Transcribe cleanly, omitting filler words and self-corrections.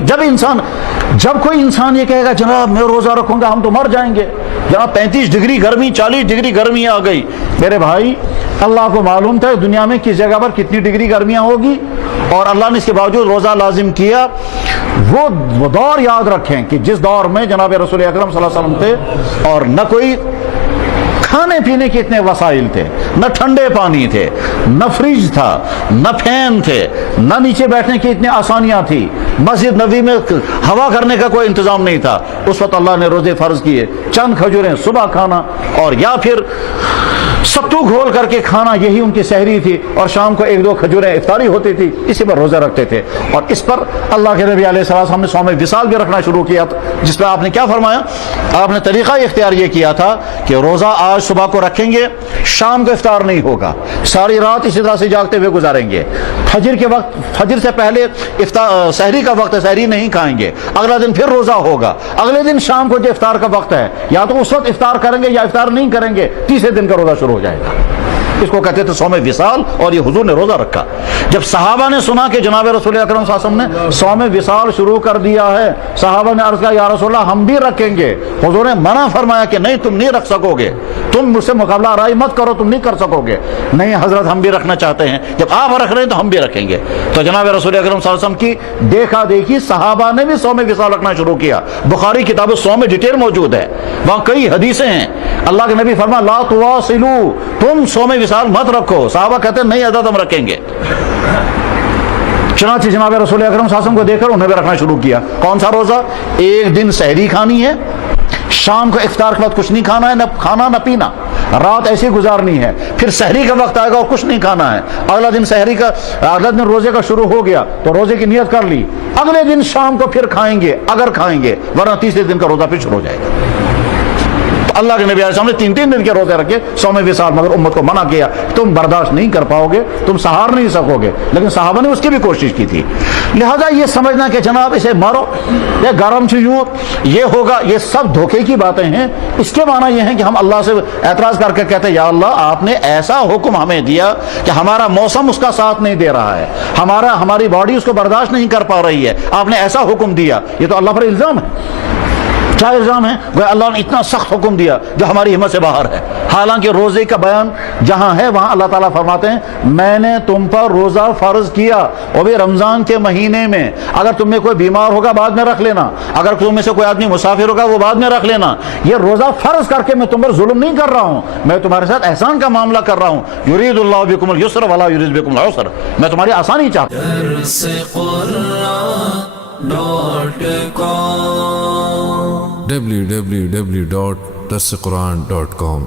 جب کوئی انسان یہ کہے گا جناب میں روزہ رکھوں گا ہم تو مر جائیں گے، جناب 35 ڈگری گرمی 40 ڈگری گرمی آ گئی، میرے بھائی اللہ کو معلوم تھا دنیا میں کس جگہ پر کتنی ڈگری گرمیاں ہوگی، اور اللہ نے اس کے باوجود روزہ لازم کیا۔ وہ دور یاد رکھیں کہ جس دور میں جناب رسول اکرم صلی اللہ علیہ وسلم تھے، اور نہ کوئی کھانے پینے کے اتنے وسائل تھے، نہ ٹھنڈے پانی تھے، نہ فریج تھا، نہ فین تھے، نہ نیچے بیٹھنے کی اتنی آسانیاں تھی، مسجد نبی میں ہوا کرنے کا کوئی انتظام نہیں تھا۔ اس وقت اللہ نے روزے فرض کیے، چند کھجوریں صبح کھانا، اور یا پھر ستو گھول کر کے کھانا، یہی ان کی سحری تھی، اور شام کو 1-2 کھجوریں افطاری ہوتی تھی، اسی پر روزہ رکھتے تھے۔ اور اس پر اللہ کے نبی علیہ السلام نے صوم وصال بھی رکھنا شروع کیا، جس پہ آپ نے کیا فرمایا؟ آپ نے طریقہ اختیار یہ کیا تھا کہ روزہ آج صبح کو رکھیں گے، شام کو افطار نہیں ہوگا، ساری رات اسی طرح سے جاگتے ہوئے گزاریں گے، فجر کے وقت، فجر سے پہلے سحری کا وقت ہے، سحری نہیں کھائیں گے، اگلا دن پھر روزہ ہوگا، اگلے دن شام کو جو افطار کا وقت ہے یا تو اس وقت افطار کریں گے یا افطار نہیں کریں گے، تیسرے دن کا روزہ شروع ہو جائے گا۔ اس کو کہتے تھے صوم وصال، اور یہ حضور نے روزہ رکھا۔ جب صحابہ نے سنا کہ جناب رسول اکرم صلی اللہ علیہ وسلم نے صوم وصال شروع کر دیا ہے، صحابہ نے عرض کیا یا رسول اللہ ہم بھی رکھیں گے۔ حضور نے منع فرمایا کہ نہیں تم نہیں رکھ سکو گے، تم مجھ سے مقابلہ آرائی مت کرو، تم نہیں کر سکو گے۔ نہیں حضرت ہم بھی رکھنا چاہتے ہیں، جب آپ رکھ رہے ہیں تو ہم بھی رکھیں گے۔ تو جناب رسول اکرم صلی اللہ علیہ وسلم کی دیکھا دیکھی صحابہ نے بھی صوم وصال رکھنا شروع کیا۔ بخاری کتاب الصوم میں ڈیٹیل موجود ہے، وہاں کئی حدیثیں ہیں۔ اللہ کے نبی فرما لا تواصلوا، تم صوم وصال مت رکھو۔ صحابہ کہتے ہیں نہیں حضرت ہم رکھیں گے۔ چنانچہ جناب رسول اکرم صلی اللہ علیہ وسلم کو دیکھ کر انہوں نے بھی رکھنا شروع کیا۔ کون سا روزہ؟ ایک دن سحری کھانی ہے، شام کو افطار کے بعد کچھ نہیں کھانا ہے، نہ کھانا نہ پینا، رات ایسی گزارنی ہے، پھر سحری کا وقت آئے گا اور کچھ نہیں کھانا ہے، اگلا دن سحری کا، اگلا دن روزے کا شروع ہو گیا تو روزے کی نیت کر لی، اگلے دن شام کو پھر کھائیں گے اگر کھائیں گے، ورنہ تیسرے دن کا روزہ پھر شروع ہو جائے گا۔ اللہ کے نبی علیہ السلام نے 3 دن کے روزے رکھے صوم وصال، مگر امت کو منع کیا تم برداشت نہیں کر پاؤ گے، تم سہار نہیں سکو گے، لیکن صحابہ نے اس کی بھی کوشش کی تھی۔ لہذا یہ سمجھنا کہ جناب اسے مارو یا گرم چیزوں یہ ہوگا، یہ سب دھوکے کی باتیں ہیں۔ اس کے معنی یہ ہے کہ ہم اللہ سے اعتراض کر کے کہتے ہیں یا اللہ آپ نے ایسا حکم ہمیں دیا کہ ہمارا موسم اس کا ساتھ نہیں دے رہا ہے، ہماری باڈی اس کو برداشت نہیں کر پا رہی ہے، آپ نے ایسا حکم دیا، یہ تو اللہ پر الزام ہے۔ کیا الزام ہے؟ وہ اللہ نے اتنا سخت حکم دیا جو ہماری ہمت سے باہر ہے۔ حالانکہ روزے کا بیان جہاں ہے وہاں اللہ تعالیٰ فرماتے ہیں میں نے تم پر روزہ فرض کیا، وہ بھی رمضان کے مہینے میں، اگر تم میں کوئی بیمار ہوگا بعد میں رکھ لینا، اگر تم میں سے کوئی آدمی مسافر ہوگا وہ بعد میں رکھ لینا۔ یہ روزہ فرض کر کے میں تم پر ظلم نہیں کر رہا ہوں، میں تمہارے ساتھ احسان کا معاملہ کر رہا ہوں۔ یرید اللہ بکم اليسر ولا یرید بکم العسر، میں تمہاری آسانی چاہتا www.darsequran.com